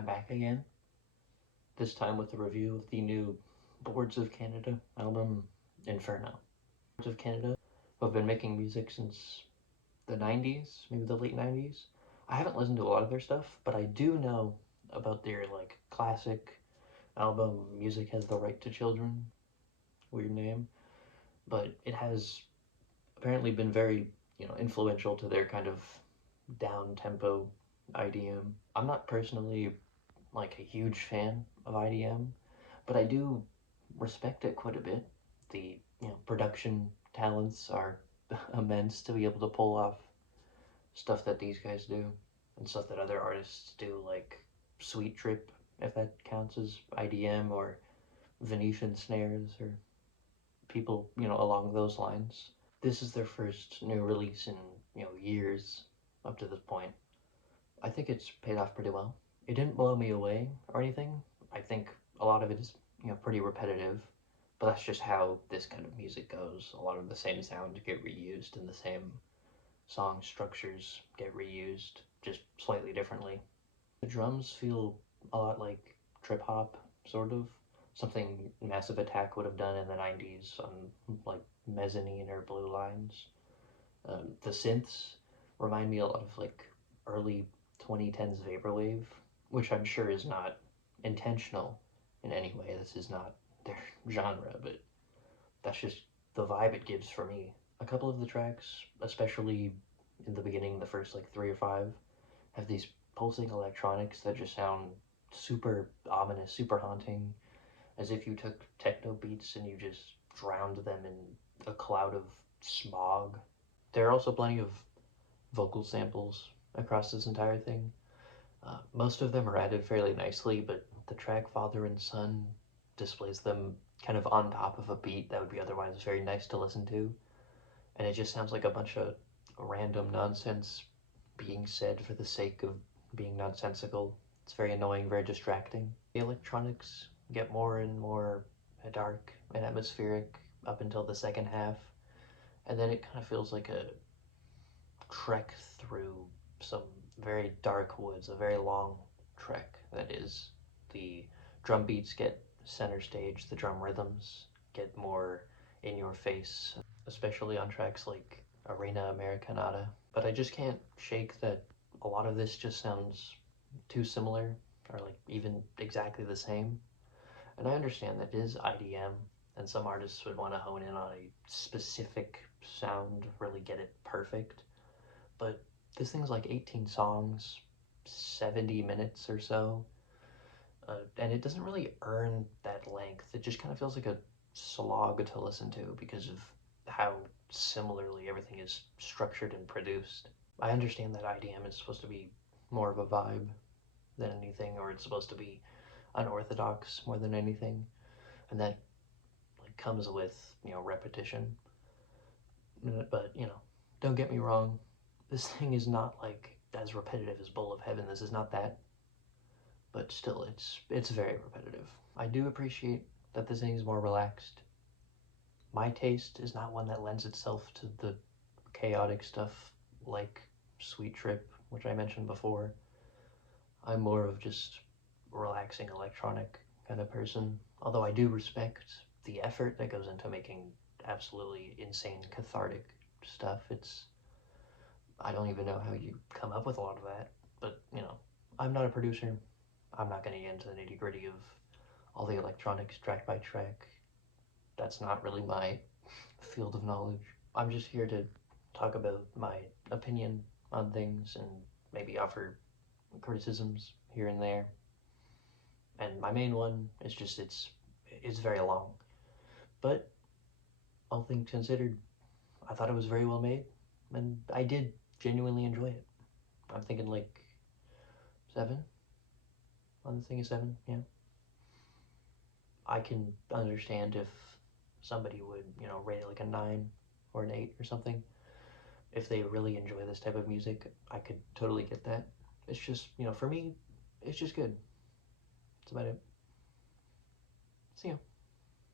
I'm back again, this time with a review of the new Boards of Canada album, Inferno. Boards of Canada, who have been making music since the 90s, maybe the late 90s. I haven't listened to a lot of their stuff, but I do know about their classic album, Music Has the Right to Children, weird name, but it has apparently been very, influential to their kind of down-tempo IDM. I'm not personally a huge fan of IDM, but I do respect it quite a bit. The production talents are immense to be able to pull off stuff that these guys do and stuff that other artists do, like Sweet Trip, if that counts as IDM, or Venetian snares, or people along those lines. This is their first new release in years up to this point. I think it's paid off pretty well. It didn't blow me away or anything. I think a lot of it is, pretty repetitive, but that's just how this kind of music goes. A lot of the same sounds get reused and the same song structures get reused, just slightly differently. The drums feel a lot like trip hop, sort of. Something Massive Attack would have done in the 90s on like Mezzanine or Blue Lines. The synths remind me a lot of early 2010s vaporwave, which I'm sure is not intentional in any way. This is not their genre, but that's just the vibe it gives for me. A couple of the tracks, especially in the beginning, the first three or five, have these pulsing electronics that just sound super ominous, super haunting, as if you took techno beats and you just drowned them in a cloud of smog. There are also plenty of vocal samples across this entire thing. Most of them are added fairly nicely, but the track Father and Son displays them kind of on top of a beat that would be otherwise very nice to listen to. And it just sounds like a bunch of random nonsense being said for the sake of being nonsensical. It's very annoying, very distracting. The electronics get more and more dark and atmospheric up until the second half, and then it kind of feels like a trek through some very dark woods, a very long trek that is. The drum beats get center stage, the drum rhythms get more in your face, especially on tracks like Arena Americanata. But I just can't shake that a lot of this just sounds too similar, or even exactly the same. And I understand that it is IDM, and some artists would want to hone in on a specific sound, really get it perfect. But this thing's like 18 songs, 70 minutes or so, and it doesn't really earn that length. It just kind of feels like a slog to listen to because of how similarly everything is structured and produced. I understand that IDM is supposed to be more of a vibe than anything, or it's supposed to be unorthodox more than anything, and that comes with repetition. But don't get me wrong, this thing is not as repetitive as Bowl of Heaven. This is not that, but still, it's very repetitive. I do appreciate that this thing is more relaxed. My taste is not one that lends itself to the chaotic stuff like Sweet Trip, which I mentioned before. I'm more of just relaxing electronic kind of person, although I do respect the effort that goes into making absolutely insane cathartic stuff. I don't even know how you come up with a lot of that, but I'm not a producer. I'm not going to get into the nitty gritty of all the electronics track by track. That's not really my field of knowledge. I'm just here to talk about my opinion on things and maybe offer criticisms here and there. And my main one is just it's very long. But all things considered, I thought it was very well made, and I did genuinely enjoy it. I'm thinking 7 on the thing is 7, yeah. I can understand if somebody would, rate it like a 9 or an 8 or something. If they really enjoy this type of music, I could totally get that. It's just, for me, it's just good. That's about it. See ya.